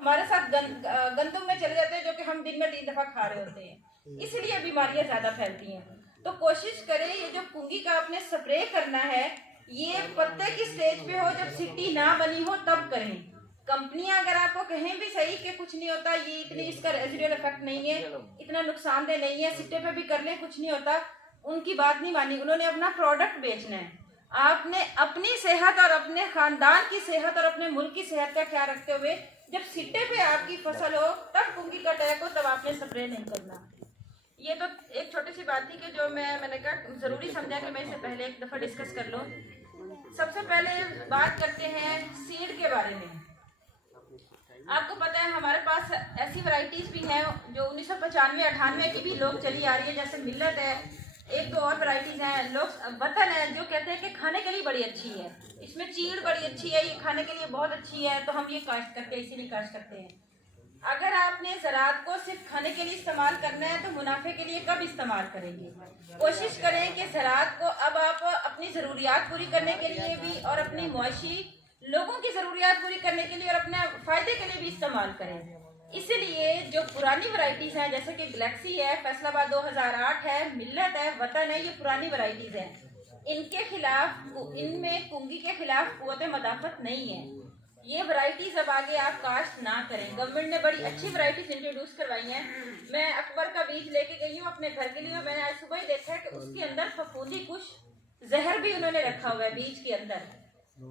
हमारे साथ गंदम में चले जाते हैं जो कि हम दिन में 3 दफा खा रहे होते हैं, इसलिए बीमारियां ज्यादा फैलती हैं। तो कोशिश करें ये जो कुंगी का आपने स्प्रे करना है ये पत्ते की स्टेज पे हो, जब सिट्टी ना बनी हो तब करें। कंपनियां अगर आपको कहें भी सही कि कुछ नहीं होता, ये इतनी इसका रेजिडुअल इफेक्ट नहीं है, इतना नुकसानदेह नहीं है, सिट्टे पे भी कर ले कुछ नहीं होता, उनकी बात नहीं मानी। उन्होंने अपना प्रोडक्ट बेचना है। आपने अपनी सेहत और अपने खानदान की सेहत और अपने मुल्क की सेहत का ख्याल रखते हुए जब सिट्टे पे आपकी फसल हो तब कुंगी का अटैक हो तब आपने स्प्रे नहीं करना। ये तो एक छोटी सी बात थी कि जो मैंने कहा जरूरी समझा कि मैं इसे पहले एक दफा डिस्कस कर लूं। सबसे पहले बात करते हैं सीड के बारे में। आपको पता है हमारे पास ऐसी वैरायटीज भी हैं जो 1995-98 की भी लोग चली आ रही है, जैसे मिल्लत है, एक दो और वैरायटीज हैं। लोग वतन है जो कहते हैं कि खाने के लिए बड़ी अच्छी है, इसमें चीड़ बड़ी अच्छी है, ये खाने के लिए बहुत अच्छी है, तो हम ये काश्त करते हैं, इसीलिए काश्त करते हैं। अगर आपने ज़राअत को सिर्फ खाने के लिए इस्तेमाल करना है तो मुनाफे के लिए कब इस्तेमाल करेंगे? कोशिश करें कि ज़राअत को अब आप अपनी ज़रूरियात पूरी करने के लिए भी और अपनी मुआशी लोगों की ज़रूरियात पूरी करने के लिए और अपने फ़ायदे के लिए भी इस्तेमाल करें। इसीलिए जो पुरानी वैरायटीज़ हैं जैसे कि गैलेक्सी है, फैसलाबाद 2008 है, मिल्लत है, वतन है, ये पुरानी वैरायटीज़ हैं। इनके खिलाफ, इनमें कुंगी के खिलाफ कुव्वत मदाफत नहीं है। ये वैरायटीज अब आगे आप काश्त ना करें। गवर्नमेंट ने बड़ी अच्छी वैरायटीज इंट्रोड्यूस करवाई हैं। मैं अकबर का बीज लेके गई हूँ अपने घर के लिए, मैंने आज सुबह ही देखा है कि उसके अंदर फफूंदी कुछ जहर भी उन्होंने रखा हुआ है बीज के अंदर।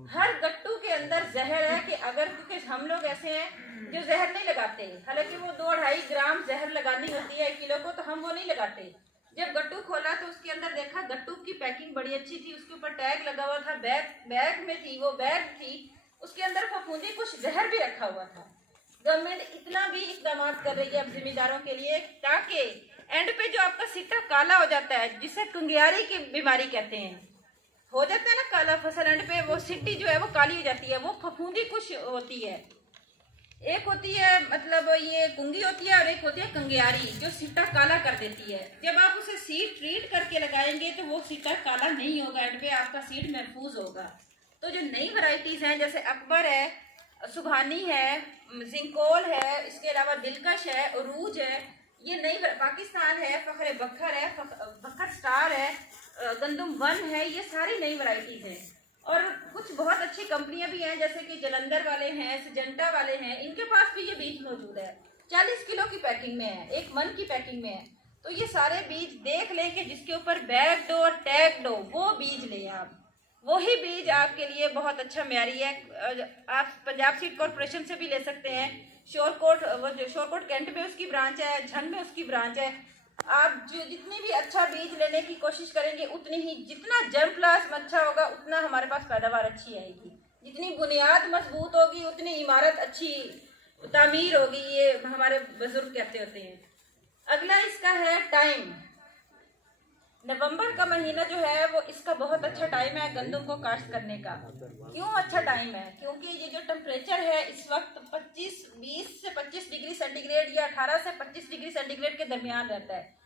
हर गट्टू के अंदर जहर है कि अगर, क्योंकि हम लोग ऐसे हैं जो जहर नहीं लगाते, हालांकि वो 2-2.5 ग्राम जहर लगानी होती है 1 किलो को, तो हम वो नहीं लगाते। जब गट्टू खोला तो उसके अंदर देखा गट्टू की पैकिंग बड़ी अच्छी थी, उसके ऊपर टैग लगा हुआ था, बैग में थी, वो बैग थी, उसके अंदर फफूंदी कुछ जहर भी रखा हुआ था। गवर्नमेंट इतना भी इकदाम कर रही है अब जिम्मेदारों के लिए ताकि एंड पे जो आपका सिट्टा काला हो जाता है, जिसे कुंगियारी की बीमारी कहते हैं, हो जाता है ना काला फसल, एंड पे वो सिट्टी जो है वो काली हो जाती है, वो फफूंदी कुछ होती है। एक होती है मतलब ये कुंगी होती है और एक होती है कंगियारी जो सिट्टा काला कर देती है। जब आप उसे सीड ट्रीट करके लगाएंगे तो वो सिट्टा काला नहीं होगा, एंड पे आपका सीड महफूज होगा। तो जो नई वैरायटीज हैं जैसे अकबर है, सुबहानी है, जिंकोल है, इसके अलावा दिलकश है, उरूज है, ये नई पाकिस्तान है, फखरे बखर है, बखर स्टार है, गंदम वन है, ये सारी नई वैरायटीज हैं। और कुछ बहुत अच्छी कंपनियां भी हैं जैसे कि जलंधर वाले हैं, सिजेंटा वाले हैं, इनके पास भी ये बीज मौजूद है। 40 किलो की पैकिंग में है, 1 मन की पैकिंग में है। तो ये सारे बीज देख लें कि जिसके ऊपर बैग दो और टैग दो वो बीज लें आप, वही बीज आपके लिए बहुत अच्छा म्यारी है। आप पंजाब सीड कॉर्पोरेशन से भी ले सकते हैं, शोरकोट, वो जो शोरकोट कैंट में उसकी ब्रांच है, झंग में उसकी ब्रांच है। आप जो जितनी भी अच्छा बीज लेने की कोशिश करेंगे उतनी ही, जितना जर्म प्लाज्म अच्छा होगा उतना हमारे पास पैदावार अच्छी आएगी, जितनी बुनियाद मजबूत होगी उतनी इमारत अच्छी तामीर होगी, ये हमारे बुजुर्ग कहते होते हैं। अगला इसका है टाइम। नवंबर का महीना जो है वो इसका बहुत अच्छा टाइम है गंदम को काश्त करने का। क्यों अच्छा टाइम है? क्योंकि ये जो टेम्परेचर है इस वक्त 20 से 25 डिग्री सेंटीग्रेड या 18 से 25 डिग्री सेंटीग्रेड के दरमियान रहता है।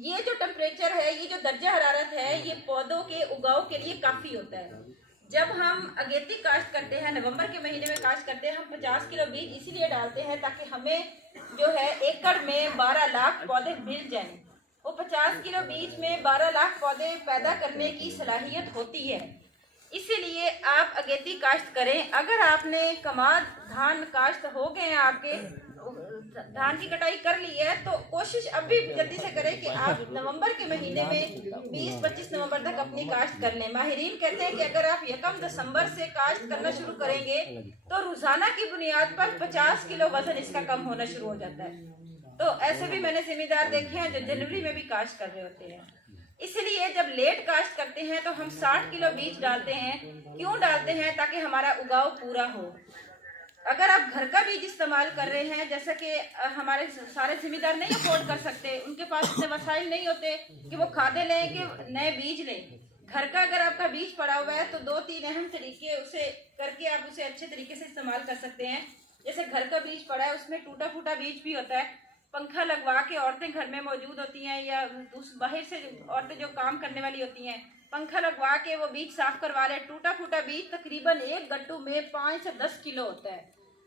ये जो टेम्परेचर है, ये जो दर्जा हरारत है, ये पौधों के उगाव के लिए काफी होता है। जब हम अगेती काश्त करते हैं, नवंबर के महीने में काश्त करते हैं, हम 50 किलो बीज इसीलिए डालते हैं ताकि हमें जो है एकड़ में 12 लाख पौधे मिल जाएं। वो 50 किलो बीज में 12 लाख पौधे पैदा करने की सलाहियत होती है, इसीलिए आप अगेती काश्त करें। अगर आपने कमाद धान काश्त हो गए हैं, आपके धान की कटाई कर ली है, तो कोशिश अब भी जल्दी से करें कि आप नवंबर के महीने में 20-25 नवंबर तक अपनी काश्त कर लें। माहिरीन कहते हैं कि अगर आप 1 दिसंबर से काश्त करना शुरू करेंगे तो रोजाना की बुनियाद पर 50 किलो वजन इसका कम होना शुरू हो जाता है। तो ऐसे भी मैंने जिम्मेदार देखे हैं जो जनवरी में भी काश्त कर रहे होते हैं। इसलिए जब लेट काश्त करते हैं तो हम 60 किलो बीज डालते हैं। क्यों डालते हैं? ताकि हमारा उगाव पूरा हो। अगर आप घर का बीज इस्तेमाल कर रहे हैं, जैसा कि हमारे सारे जिम्मेदार नहीं अफोर्ड कर सकते, उनके पास इतने वसाइल नहीं होते कि वो खादे लें कि नए बीज लें। घर का अगर आपका बीज पड़ा हुआ है तो 2-3 अहम तरीके उसे करके आप उसे अच्छे तरीके से इस्तेमाल कर सकते हैं। जैसे घर का बीज पड़ा है, उसमें टूटा फूटा बीज भी होता है, पंखा लगवा के औरतें घर में मौजूद होती हैं या बाहर से औरतें जो काम करने वाली होती हैं, पंखा लगवा के वो बीज साफ करवा ले। टूटा फूटा बीज तकरीबन एक गट्टू में 5 से 10 किलो होता है।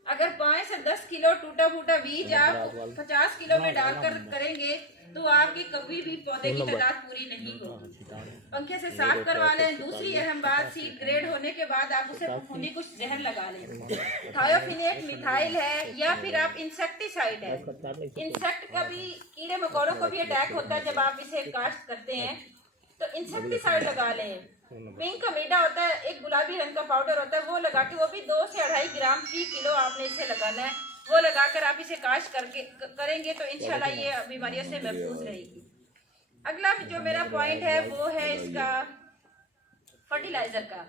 अगर 5 से 10 किलो टूटा फूटा बीज आप 50 किलो में डालकर करेंगे तो आपकी कभी भी पौधे की तादाद पूरी नहीं होगी। पंखे से साफ करवा लें। दूसरी अहम बात, सीड ग्रेड होने के बाद आप उसे फफूंदी कुछ जहर लगा लें। थायोफिनेट मिथाइल है या फिर आप इंसेक्टिसाइड है। इंसेक्ट का भी, कीड़े मकोड़ों को भी अटैक होता है जब आप इसे कास्ट करते हैं, तो इंसेक्टिसाइड लगा लें। पिंक अमीडा होता है, एक गुलाबी रंग का पाउडर होता है, वो लगा के, वो भी 2 से 2.5 ग्राम फी किलो आपने इसे लगाना है। वो लगाकर आप इसे काश करके करेंगे तो इंशाल्लाह ये बीमारियों से महफूज रहेगी। अगला जो मेरा पॉइंट है वो है इसका फर्टिलाइजर का।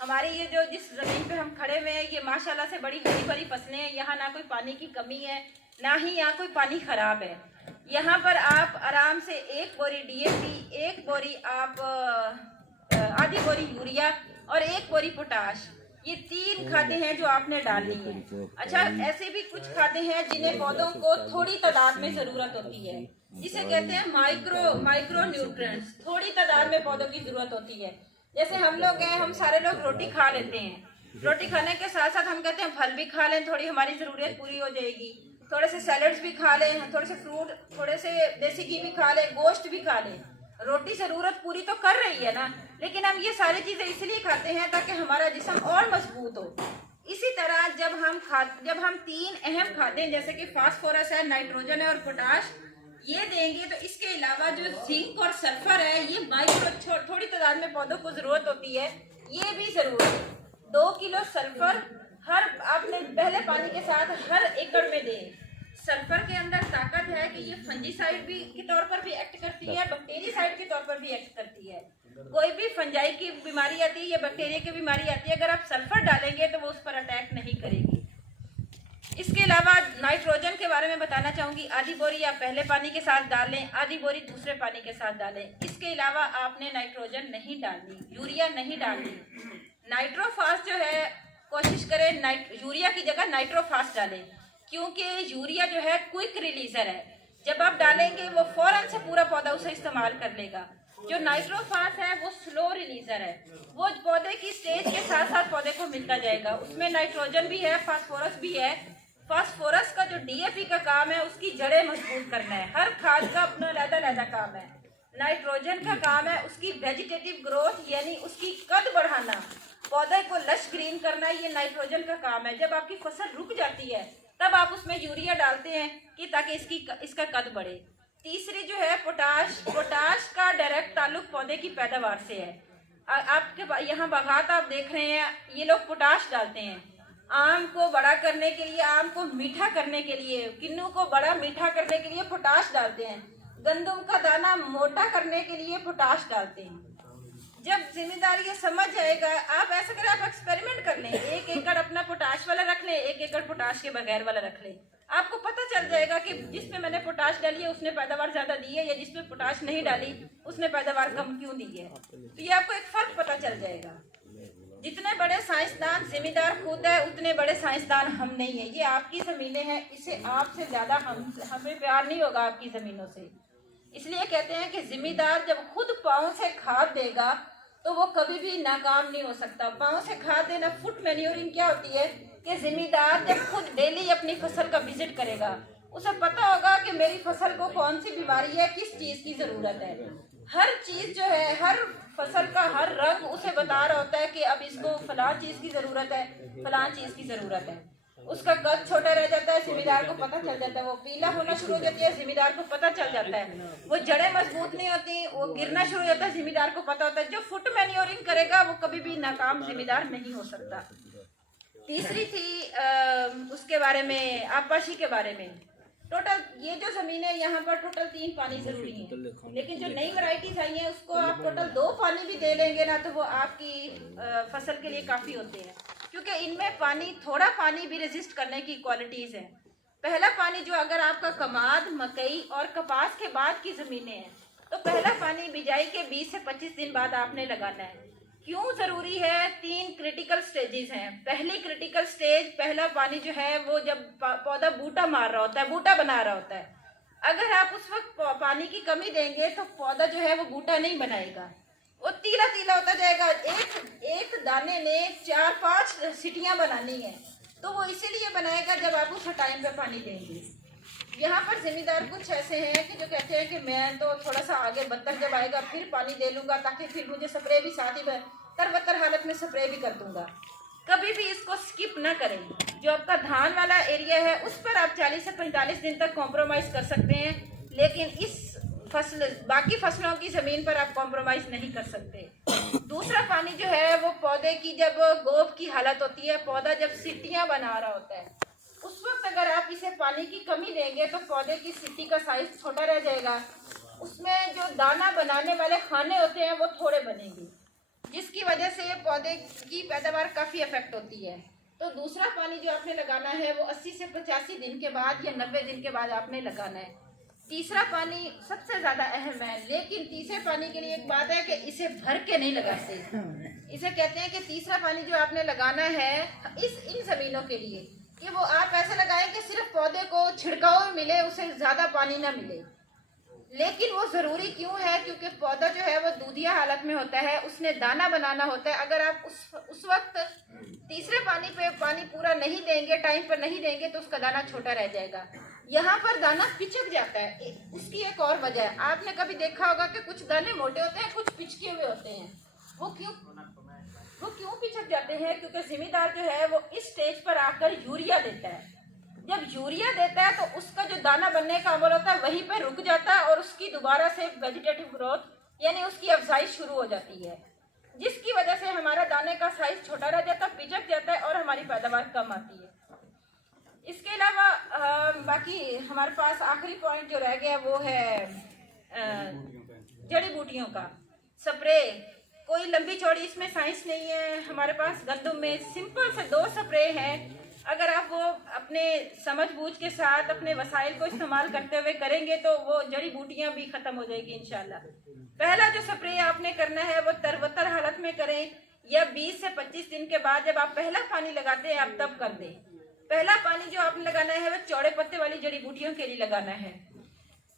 हमारे ये जो जिस जमीन पे हम खड़े हुए हैं, ये माशाल्लाह से बड़ी हरी भरी फसलें हैं। यहाँ ना कोई पानी की कमी है, ना ही यहाँ कोई पानी खराब है। यहाँ पर आप आराम से 1 बोरी DAP, 1 बोरी आप आधी बोरी यूरिया और 1 बोरी पोटाश, ये 3 खादें हैं जो आपने डालनी है। अच्छा, ऐसे भी कुछ खादें हैं जिन्हें पौधों को थोड़ी तादाद में जरूरत होती है, जिसे कहते हैं माइक्रो न्यूट्रिएंट्स। थोड़ी तादाद में पौधों की जरूरत होती है। जैसे हम लोग हैं, हम सारे लोग रोटी खा लेते हैं। रोटी खाने के साथ साथ हम कहते हैं फल भी खा लें, थोड़ी हमारी जरूरत पूरी हो जाएगी। थोड़े से सैलड्स भी खा लें, थोड़े से फ्रूट, थोड़े से देसी घी भी खा लें, गोश्त भी खा लें। रोटी जरूरत पूरी तो कर रही है ना, लेकिन हम ये सारी चीजें इसलिए खाते हैं ताकि हमारा जिस्म और मजबूत हो। इसी तरह जब हम 3 अहम खादें जैसे कि फास्फोरस है, नाइट्रोजन है और पोटाश, ये देंगे तो इसके अलावा जो जिंक और सल्फर है, ये माइक्रो थोड़ी तादाद में पौधों को जरूरत होती है, ये भी जरूरी है। 2 किलो सल्फर हर आपने पहले पानी के साथ हर एकड़ में दें। सल्फर के अंदर ताकत है कि ये फंजीसाइड भी के तौर पर भी एक्ट करती है, बैक्टीरियासाइड के तौर पर भी एक्ट करती है। कोई भी फंजाई की बीमारी आती है या बैक्टीरिया की बीमारी आती है, अगर आप सल्फर डालेंगे तो वो उस पर अटैक नहीं करेगी। इसके अलावा नाइट्रोजन के बारे में बताना चाहूँगी। आधी बोरी आप पहले पानी के साथ डालें, आधी बोरी दूसरे पानी के साथ डालें। इसके अलावा आपने नाइट्रोजन नहीं डालनी, यूरिया नहीं डालनी। नाइट्रोफास जो है, कोशिश करें यूरिया की जगह नाइट्रोफास डालें, क्योंकि यूरिया जो है क्विक रिलीजर है। जब आप डालेंगे वो फौरन से पूरा पौधा उसे इस्तेमाल कर लेगा। जो नाइट्रोफास है वो स्लो रिलीजर है, वो पौधे की स्टेज के साथ साथ पौधे को मिलता जाएगा। उसमें नाइट्रोजन भी है, फास्फोरस भी है। फास्फोरस का जो DAP का काम है, उसकी जड़ें मजबूत करना है। हर खाद का अपना अलग-अलग काम है। नाइट्रोजन का काम है उसकी वेजिटेटिव ग्रोथ, यानी उसकी कद बढ़ाना, पौधे को लश ग्रीन करना, ये नाइट्रोजन का काम है। जब आपकी फसल रुक जाती है तब आप उसमें यूरिया डालते हैं कि ताकि इसका कद बढ़े। तीसरी जो है पोटाश का डायरेक्ट ताल्लुक पौधे की पैदावार से है। आपके यहाँ बागात आप देख रहे हैं, ये लोग पोटाश डालते हैं आम को बड़ा करने के लिए, आम को मीठा करने के लिए, किन्नू को बड़ा मीठा करने के लिए पोटाश डालते हैं। गंदम का दाना मोटा करने के लिए पोटाश डालते हैं। जब जिम्मेदार ये समझ जाएगा, आप ऐसा करें, आप एक्सपेरिमेंट कर लें, 1 एकड़ अपना पोटाश वाला रख लें, 1 एकड़ पोटाश के बगैर वाला रख लें। आपको पता चल जाएगा कि जिसमें मैंने पोटाश डाली है उसने पैदावार ज्यादा दी है, या जिसमें पोटाश नहीं डाली उसने पैदावार कम क्यों दी है। तो ये आपको एक फर्क पता चल जाएगा। जितने बड़े साइंसदान जिम्मेदार खुद है, उतने बड़े साइंसदान हम नहीं है। ये आपकी जमीनें हैं, इससे आपसे ज्यादा हमें प्यार नहीं होगा आपकी जमीनों से। इसलिए कहते हैं कि जिम्मेदार जब खुद पाँव से खाद देगा तो वो कभी भी नाकाम नहीं हो सकता। पाँव से खाद देना, फुट मैन्योरिंग क्या होती है कि जिम्मेदार जब खुद डेली अपनी फसल का विजिट करेगा, उसे पता होगा कि मेरी फसल को कौन सी बीमारी है, किस चीज की जरूरत है। हर चीज जो है, हर फसल का हर रंग उसे बता रहा होता है कि अब इसको फलां चीज की जरूरत है, फलां चीज की जरूरत है। उसका कद छोटा रह जाता है, जिम्मेदार को पता चल जाता है। वो पीला होना शुरू हो जाती है, जिम्मेदार को पता चल जाता है। वो जड़ें मजबूत नहीं होती, वो गिरना शुरू हो जाता है, जिम्मेदार को पता होता है। जो फुट मैन्योरिंग करेगा वो कभी भी नाकाम जिम्मेदार नहीं हो सकता। तीसरी थी उसके बारे में, आपाशी के बारे में। टोटल ये जो जमीन है यहाँ पर टोटल 3 पानी जरूरी है, लेकिन जो नई वैरायटीज आई हैं उसको आप टोटल 2 पानी भी दे लेंगे ना तो वो आपकी फसल के लिए काफी होते हैं, क्योंकि इनमें पानी, थोड़ा पानी भी रेजिस्ट करने की क्वालिटीज है। पहला पानी जो, अगर आपका कमाद, मकई और कपास के बाद की जमीनें हैं तो पहला पानी बिजाई के 20 से 25 दिन बाद आपने लगाना है। क्यों जरूरी है? 3 क्रिटिकल स्टेजेस हैं। पहली क्रिटिकल स्टेज, पहला पानी जो है वो जब पौधा बूटा मार रहा होता है, बूटा बना रहा होता है। अगर आप उस वक्त पानी की कमी देंगे तो पौधा जो है वो बूटा नहीं बनाएगा, वो तीला तीला होता जाएगा। एक दाने ने 4-5 सीटियां बनानी है। तो वो इसीलिए बनाएगा जब आप उसे टाइम पे पानी देंगे। यहाँ पर जिम्मेदार कुछ ऐसे हैं कि जो कहते हैं कि मैं तो थोड़ा सा आगे बत्तर जब आएगा फिर पानी दे लूँगा, ताकि फिर मुझे स्प्रे भी साथ ही तरबतर हालत में स्प्रे भी कर दूँगा। कभी भी इसको स्किप ना करें। जो आपका धान वाला एरिया है उस पर आप 40 से 45 दिन तक कॉम्प्रोमाइज़ कर सकते हैं, लेकिन इस बाकी फसलों की ज़मीन पर आप कॉम्प्रोमाइज़ नहीं कर सकते। दूसरा पानी जो है वो पौधे की जब गोब की हालत होती है, पौधा जब सिट्टियाँ बना रहा होता है, उस वक्त अगर आप इसे पानी की कमी देंगे तो पौधे की सिट्टी का साइज छोटा रह जाएगा। उसमें जो दाना बनाने वाले खाने होते हैं वो थोड़े बनेंगे, जिसकी वजह से पौधे की पैदावार काफ़ी अफेक्ट होती है। तो दूसरा पानी जो आपने लगाना है वो 80 से 85 दिन के बाद या 90 दिन के बाद आपने लगाना है। तीसरा पानी सबसे ज़्यादा अहम है, लेकिन तीसरे पानी के लिए एक बात है कि इसे भर के नहीं लगाते। इसे कहते हैं कि तीसरा पानी जो आपने लगाना है इन ज़मीनों के लिए कि वो आप ऐसे लगाएं कि सिर्फ पौधे को छिड़काव मिले, उसे ज़्यादा पानी ना मिले। लेकिन वो ज़रूरी क्यों है? क्योंकि पौधा जो है वो दूधिया हालत में होता है, उसने दाना बनाना होता है। अगर आप उस वक्त तीसरे पानी पे पानी पूरा नहीं देंगे, टाइम पर नहीं देंगे, तो उसका दाना छोटा रह जाएगा। यहाँ पर दाना पिचक जाता है। उसकी एक और वजह है, आपने कभी देखा होगा कि कुछ दाने मोटे होते हैं, कुछ पिचके हुए होते हैं। वो क्यों पिचक जाते हैं? क्योंकि जिम्मेदार जो है वो इस स्टेज पर आकर यूरिया देता है। जब यूरिया देता है तो उसका जो दाना बनने का अमल होता है वहीं पर रुक जाता है और उसकी दोबारा से वेजिटेटिव ग्रोथ यानी उसकी अफजाइश शुरू हो जाती है, जिसकी वजह से हमारा दाने का साइज छोटा रह जाता है, पिचक जाता है और हमारी पैदावार कम आती है। इसके अलावा बाकी हमारे पास आखिरी पॉइंट जो रह गया वो है जड़ी बूटियों का स्प्रे। कोई लंबी चौड़ी इसमें साइंस नहीं है। हमारे पास गंदम में सिंपल से 2 स्प्रे हैं। अगर आप वो अपने समझ बूझ के साथ अपने वसाइल को इस्तेमाल करते हुए करेंगे तो वो जड़ी बूटियां भी खत्म हो जाएगी इंशाल्लाह। पहला जो स्प्रे आपने करना है वो तरबतर हालत में करें, या 20 से 25 दिन के बाद जब आप पहला पानी लगाते हैं आप तब कर दें। पहला पानी जो आपने लगाना है वो चौड़े पत्ते वाली जड़ी बूटियों के लिए लगाना है।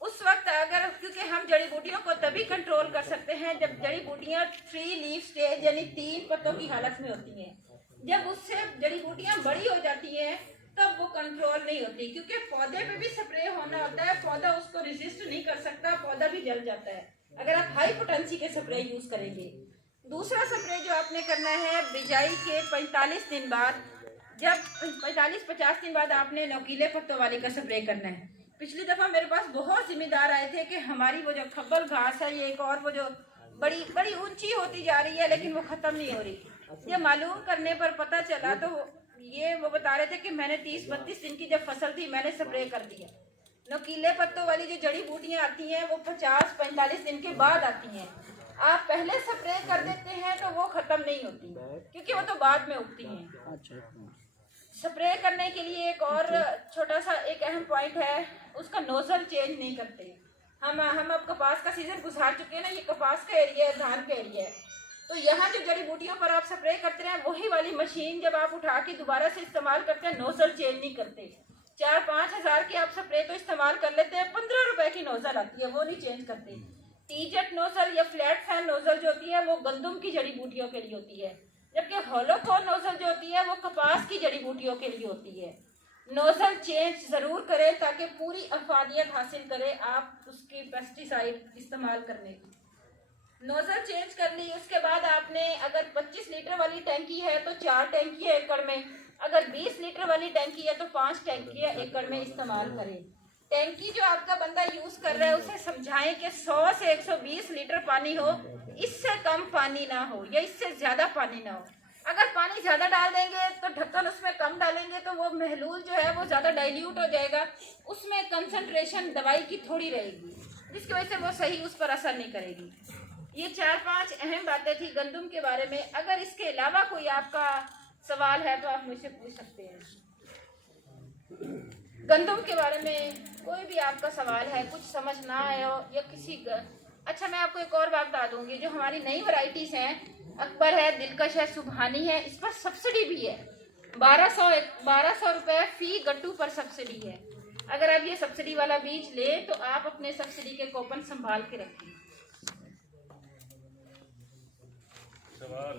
उस वक्त अगर, क्योंकि हम जड़ी बूटियों को तभी कंट्रोल कर सकते हैं जब जड़ी बूटियां 3 लीफ स्टेज यानी 3 पत्तों की हालत में होती हैं। जब उससे जड़ी बूटियां बड़ी हो जाती हैं तब वो कंट्रोल नहीं होती, क्योंकि पौधे पे भी स्प्रे होना होता है। पौधा उसको रेजिस्ट नहीं कर सकता, पौधा भी जल जाता है अगर आप हाई पोटेंसी के स्प्रे यूज करेंगे। दूसरा स्प्रे जो आपने करना है बिजाई के 45 दिन बाद, जब 45-50 दिन बाद आपने नोकीले पत्तों वाली का स्प्रे करना है। पिछली दफा मेरे पास बहुत जिम्मेदार आए थे कि हमारी वो जो खब्बल घास है ये एक और वो जो बड़ी बड़ी ऊंची होती जा रही है लेकिन वो खत्म नहीं हो रही। ये मालूम करने पर पता चला तो वो बता रहे थे कि मैंने 30-32 दिन की जब फसल थी मैंने स्प्रे कर दिया। नोकीले पत्तों वाली जो जड़ी बूटियां आती हैं वो 50-45 दिन के बाद आती हैं। आप पहले स्प्रे कर देते हैं तो वो खत्म नहीं होती क्योंकि वो तो बाद में उगती हैं। स्प्रे करने के लिए एक और छोटा सा एक अहम पॉइंट है, उसका नोजल चेंज नहीं करते। हम अब कपास का सीजन गुजार चुके हैं ना, ये कपास का एरिया है, धान का एरिया है, तो यहाँ जो जड़ी बूटियों पर आप स्प्रे करते हैं वही वाली मशीन जब आप उठा के दोबारा से इस्तेमाल करते हैं नोजल चेंज नहीं करते। 4-5 हज़ार के आप स्प्रे तो इस्तेमाल कर लेते हैं, 15 रुपए की नोजल आती है वो नहीं चेंज करते। टी-जेट नोजल या फ्लैट फैन नोजल जो होती है वो गंदम की जड़ी बूटियों के लिए होती है, जबकि होलोकोन नोजल जो होती है वो कपास की जड़ी बूटियों के लिए होती है। नोजल चेंज ज़रूर करें ताकि पूरी अफादियत हासिल करें आप उसकी पेस्टिसाइड इस्तेमाल करने की। नोजल चेंज कर ली, उसके बाद आपने अगर 25 लीटर वाली टैंकी है तो 4 टैंकियाँ एकड़ में, अगर 20 लीटर वाली टैंकी है तो 5 टैंकियाँ एकड़ में इस्तेमाल करें। टैंकी जो आपका बंदा यूज़ कर रहा है उसे समझाएं कि 100 से 120 लीटर पानी हो, इससे कम पानी ना हो या इससे ज़्यादा पानी ना हो। अगर पानी ज़्यादा डाल देंगे तो ढक्कन उसमें कम डालेंगे तो वो महलूल जो है वो ज़्यादा डाइल्यूट हो जाएगा, उसमें कंसंट्रेशन दवाई की थोड़ी रहेगी, जिसकी वजह से वो सही उस पर असर नहीं करेगी। ये 4-5 अहम बातें थी गंदम के बारे में। अगर इसके अलावा कोई आपका सवाल है तो आप मुझसे पूछ सकते हैं। गंदम के बारे में कोई भी आपका सवाल है, कुछ समझ ना आया हो या अच्छा मैं आपको एक और बात बता दूंगी, जो हमारी नई वैरायटीज़ हैं, अकबर है, दिलकश है, सुबहानी है, इस पर सब्सिडी भी है। 1200 रुपये फी गट्टू पर सब्सिडी है। अगर आप ये सब्सिडी वाला बीज लें तो आप अपने सब्सिडी के कूपन संभाल के रखें। सवाल